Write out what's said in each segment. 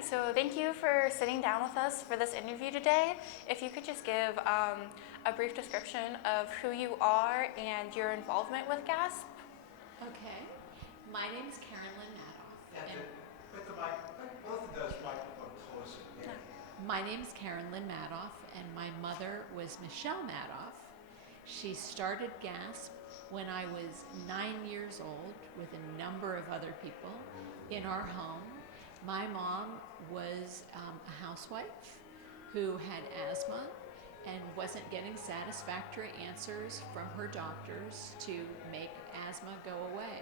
Okay, so thank you for sitting down with us for this interview today. If you could just give a brief description of who you are and your involvement with GASP. Okay. My name is Karenlin Madoff. And Put the mic, both of those microphones closer. Yeah. my name is Karenlin Madoff, and my mother was Michelle Madoff. She started GASP when I was 9 years old with a number of other people in our home. My mom was a housewife who had asthma and wasn't getting satisfactory answers from her doctors to make asthma go away.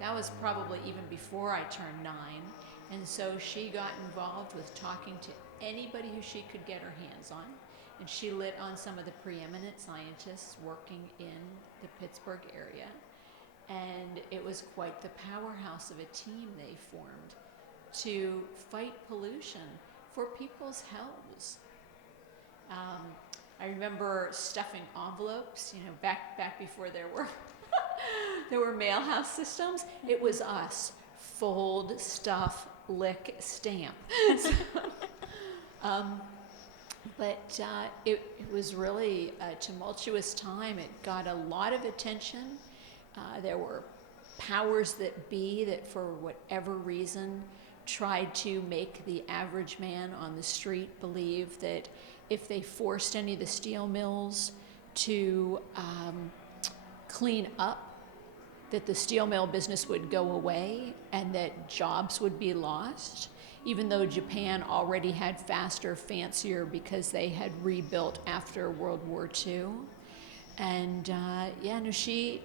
That was probably even before I turned 9, and so she got involved with talking to anybody who she could get her hands on, and she lit on some of the preeminent scientists working in the Pittsburgh area, and it was quite the powerhouse of a team they formed to fight pollution for people's healths. I remember stuffing envelopes, back before there were there were mail house systems. It was us, fold, stuff, lick, stamp. But it was really a tumultuous time. It got a lot of attention. There were powers that be that, for whatever reason, tried to make the average man on the street believe that if they forced any of the steel mills to clean up, that the steel mill business would go away and that jobs would be lost, even though Japan already had faster, fancier, because they had rebuilt after World War II. And she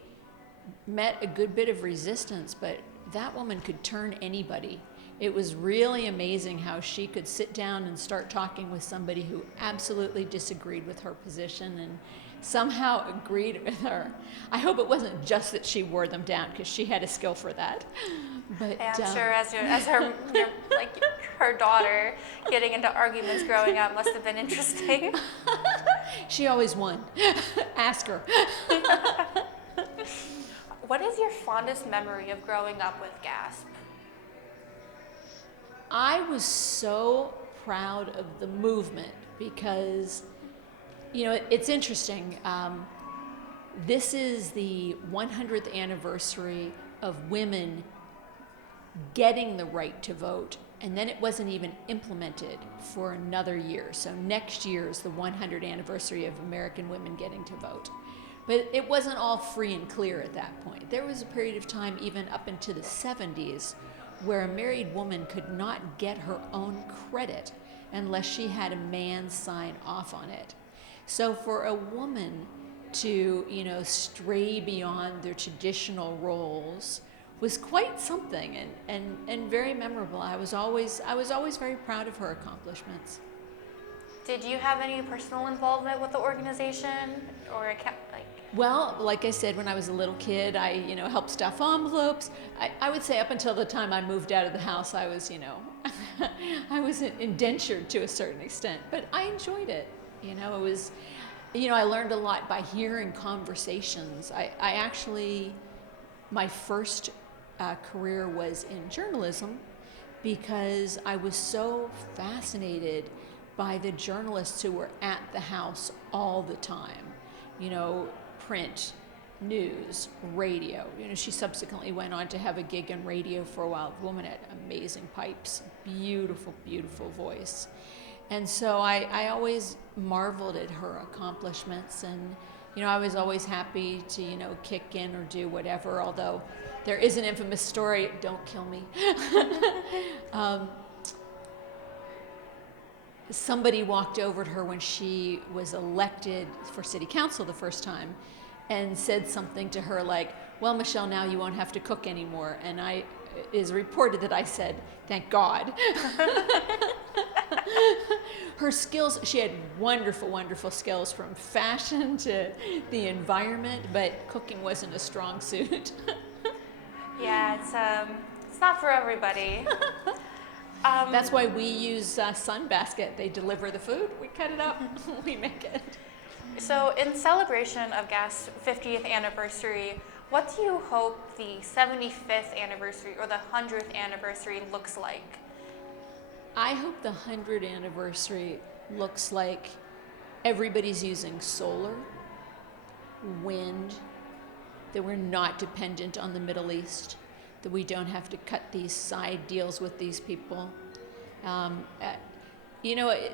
met a good bit of resistance, but that woman could turn anybody. It was really amazing how she could sit down and start talking with somebody who absolutely disagreed with her position and somehow agreed with her. I hope it wasn't just that she wore them down, because she had a skill for that. But I'm sure as her her daughter getting into arguments growing up must have been interesting. She always won. Ask her. What is your fondest memory of growing up with GASP? I was so proud of the movement because, it's interesting. This is the 100th anniversary of women getting the right to vote, and then it wasn't even implemented for another year. So next year is the 100th anniversary of American women getting to vote. But it wasn't all free and clear at that point. There was a period of time, even up into the 70s, where a married woman could not get her own credit unless she had a man sign off on it. So for a woman to, stray beyond their traditional roles was quite something and very memorable. I was always very proud of her accomplishments. Did you have any personal involvement with the organization or Well, like I said, when I was a little kid, I, helped stuff envelopes. I would say up until the time I moved out of the house, I was, I was indentured to a certain extent, but I enjoyed it. It was, I learned a lot by hearing conversations. I actually, my first career was in journalism because I was so fascinated by the journalists who were at the house all the time. Print, news, radio. She subsequently went on to have a gig in radio for a while. The woman had amazing pipes, beautiful, beautiful voice. And so I always marveled at her accomplishments, and I was always happy to kick in or do whatever, although there is an infamous story, don't kill me. Somebody walked over to her when she was elected for city council the first time and said something to her like, "Well, Michelle, now you won't have to cook anymore." And it is reported that I said, "Thank God." Her skills, she had wonderful, wonderful skills from fashion to the environment, but cooking wasn't a strong suit. Yeah, it's not for everybody. That's why we use Sunbasket. They deliver the food, we cut it up, we make it. So in celebration of GASP's 50th anniversary, what do you hope the 75th anniversary or the 100th anniversary looks like? I hope the 100th anniversary looks like everybody's using solar, wind, that we're not dependent on the Middle East, that we don't have to cut these side deals with these people.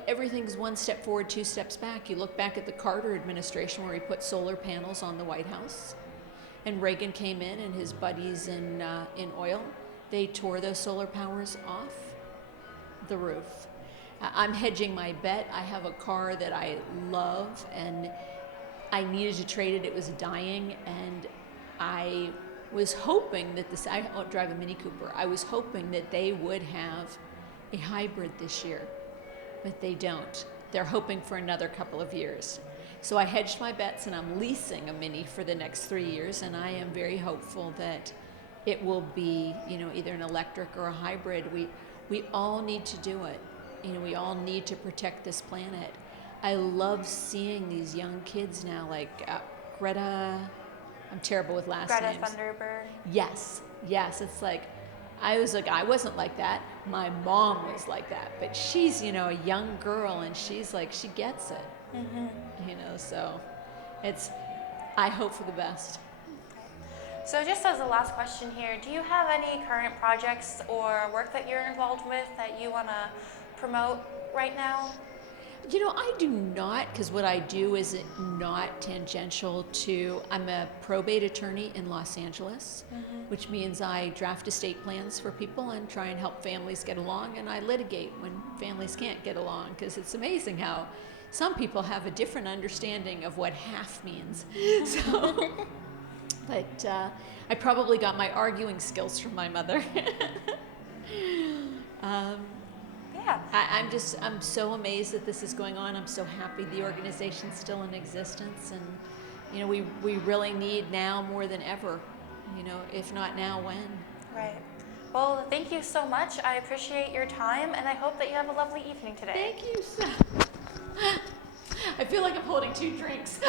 Everything's one step forward, two steps back. You look back at the Carter administration where he put solar panels on the White House, and Reagan came in and his buddies in oil, they tore those solar powers off the roof. I'm hedging my bet. I have a car that I love and I needed to trade it. It was dying, and I was hoping that I drive a Mini Cooper. I was hoping that they would have a hybrid this year, but they don't. They're hoping for another couple of years. So I hedged my bets and I'm leasing a Mini for the next 3 years, and I am very hopeful that it will be, either an electric or a hybrid. We all need to do it. We all need to protect this planet. I love seeing these young kids now, like Greta, I'm terrible with last names. Greta Thunberg. Yes. It's like, I wasn't like that. My mom was like that, but she's, a young girl, and she's like, she gets it. Mm-hmm. So I hope for the best. So just as a last question here, do you have any current projects or work that you're involved with that you want to promote right now? I do not, because what I do is not tangential to, I'm a probate attorney in Los Angeles, which means I draft estate plans for people and try and help families get along, and I litigate when families can't get along, because it's amazing how some people have a different understanding of what half means. But I probably got my arguing skills from my mother. Yeah. I'm so amazed that this is going on. I'm so happy the organization's still in existence, and we really need now more than ever. If not now, when? Right. Well, thank you so much. I appreciate your time, and I hope that you have a lovely evening today. Thank you so. I feel like I'm holding 2 drinks.